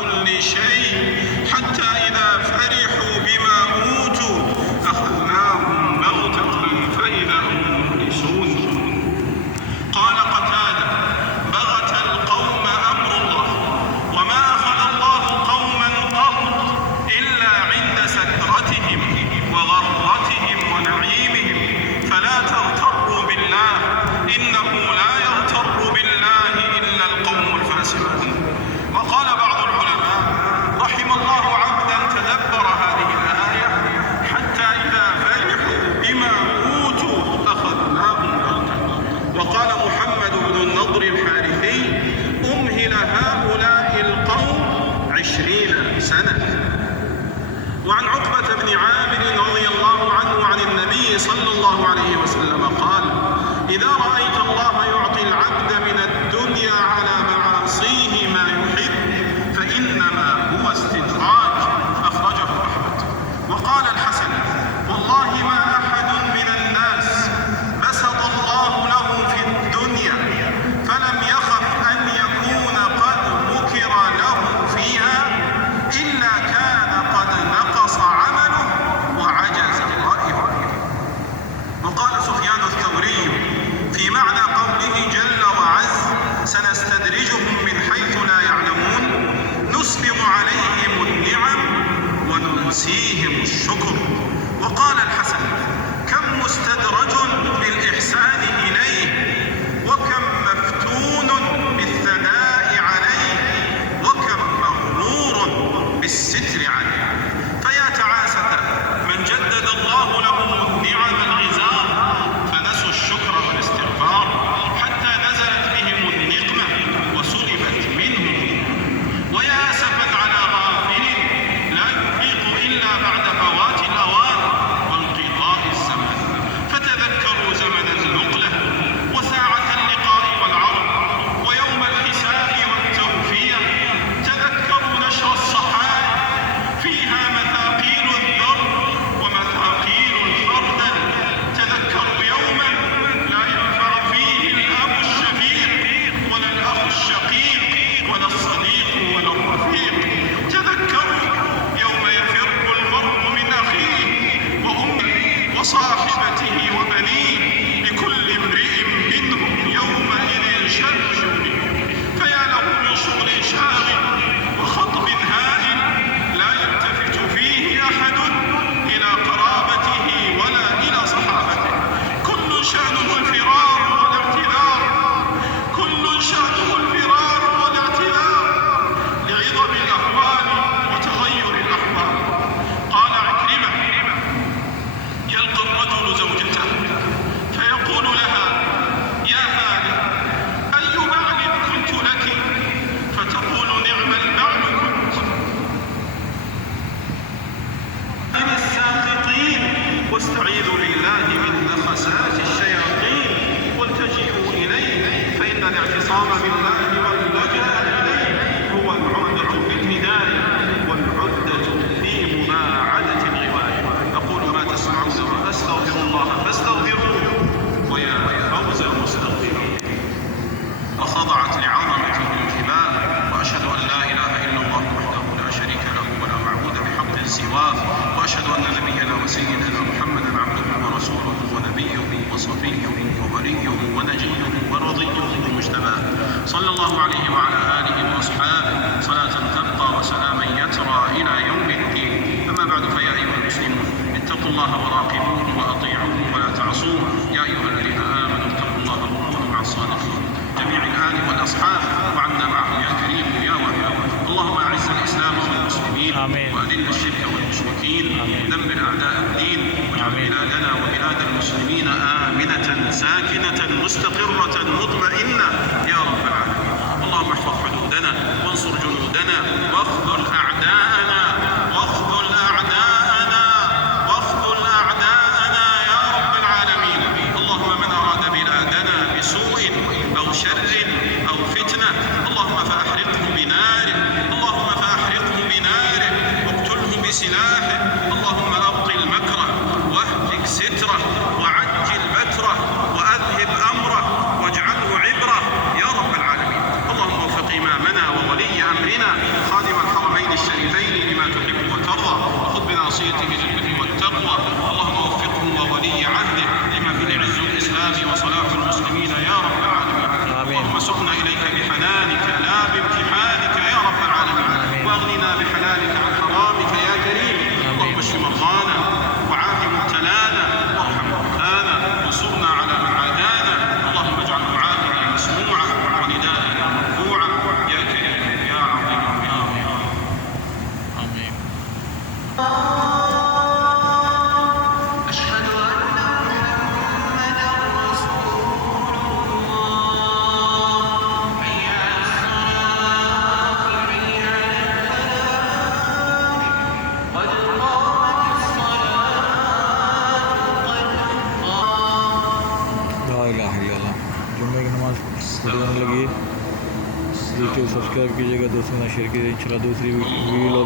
كل شيء حتى إذا فرحوا بما أوتوا أخذناهم بغتة فإذا هم مبلسون. قال قتادة: بغت القوم أمر الله، وما أخذ الله قوما قط إلا عند سكرتهم وغرتهم ونعيمهم، فلا تغتروا بالله إنه لا يغتر بالله إلا القوم الفاسقون. وقال بعض العلماء: رحم الله عبدا تدبر هذه الآية حتى إذا فرحوا بما أوتوا أخذناهم بغتة. وقال محمد بن النضر الحارثي: أمهل هؤلاء القوم 20 سنة. وعن عقبة بن عامر رضي الله عنه عن النبي صلى الله عليه وسلم قال: إذا رأيت الله يعطي العبد من الدنيا على معاصيه ما يحب فإنما هو استدراج. أخرجه أحمد. وقال الحسن: والله ما أحد من الناس بسط الله له في الدنيا فلم يخف أن يكون قد ذكر له فيها إلا كان قد نقص عمله وعجز رأيه. وقال سفيان الثوري في معنى قوله جل وعز: سنستدرجهم من حيث لا يعلمون، نسبغ عليهم النعم وننسيهم الشكر. وقال الحسن: كم مستدرج بالإحسان إليه، وكم مفتون بالثناء عليه، وكم مغرور بالستر عليه. فيا تعاسة من جدد الله لهم النعم الغزار فنسوا الشكر والاستغفار حتى نزلت بهم النقمة وسلبت منهم. ويا أسفا على غافل لا يفيق إلا بعد فوات الأوان وانقضاء الزمن. فتذكروا زمن النقلة وساعة اللقاء والعرض ويوم الحساب والتوفيق. تذكروا نشر الصحائف فيها مثاقيل الذر ومثاقيل الخردل. تذكروا يوما لا ينفع فيه الأب الشفيق ولا الأخ الشقيق ولا الصديق ولا الرفيق. تذكروا يوم يفر المرء من أخيه وأمه وصاحبته وبنيه، لكل امرئ منهم يومئذ شأن يغنيه. فيا له من شغل شاغل وخطب هائل لا يلتفت فيه أحد إلى قرابته ولا إلى صحابته. كل شأنه الفرار والاعتذار، كل شأنه الفرار والاعتذار لعظم الأهوال وتغير الأحوال. قال عكرمة: يلقى الرجل زوجته فيقول لها: يا هذه أي بعل كنت لك؟ فتقول: نعم البعل كنت. من الساقطين واستعيذوا بالله من نفسات الشياطين والتجئوا إليه، فإن الاعتصام بالله واللجأ إليه هو العهدة في الهداية والعهدة في مباعدة الغواية. أقول ما تسمعون وأستغفر الله فاستغفروه، ويا فوز المستغفرين. وخضعت لعظمته الجبال، وأشهد أن لا إله إلا الله وحده لا شريك له ولا معبود بحق سواه، وأشهد أن نبينا وسيدنا محمدا عبده ورسوله ونبيه وصفيه ووليه ونجيه ورضيه ومجتباه، صلى الله عليه وعلى آله وأصحابه صلاة تبقى وسلاما يترى إلى يوم الدين. أما بعد، فيا أيها المسلمون، اتقوا الله وراقبوه وأطيعوه ولا تعصوه. يا أيها الذين آمنوا اتقوا الله وكونوا مع الصادقين، جميع الآل والأصحاب، وعنا معهم يا كريم يا وهاب. اللهم أعز الإسلام والمسلمين، وأذل الشرك والمشركين، ودمر أعداء الدين، واجعل بلادنا وبلاد المسلمين آمنة ساكنة مستقرة مطمئنة يا رب العالمين. اللهم احفظ حدودنا وانصر جنودنا واخذل أعداءنا واخذل أعداءنا واخذل أعداءنا يا رب العالمين. اللهم من أراد بلادنا بسوء أو شر أو فتنة اللهم فأحرقه بناره، اللهم فأحرقه بناره واقتله بسلاحه. اللهم أبطل مكره واهتك ستره وعجل بتره وأذهب أمره واجعله عبرة يا رب العالمين. اللهم وفق إمامنا وولي أمرنا خادم معصيته بالبر والتقوى. اللهم وفقه وولي عهده لما فيه عز الإسلام وصلاح المسلمين يا رب العالمين. اللهم سقنا إليك بحلالك لا بامتحانك يا رب العالمين، واغننا بحلالك عن حرامك يا كريم. اللهم اشف مرضانا وعاف مبتلانا وارحم موتانا وانصرنا على من عادانا. اللهم اجعل دعاءنا مسموعا ونداءنا مرفوعا يا كريم يا عظيم يا رب. آمين. أشهد أن محمدا رسول الله. حي على الصلاة حي على الفلاح قد قامت الصلاة قد قامت. لا इलाहा इल्लल्लाह। जुम्मे की नमाज पढ़ने लगी। यूट्यूब सब्सक्राइब कीजिएगा, दोस्तों में शेयर कीजिए। इंशाल्लाह दूसरी वीडियो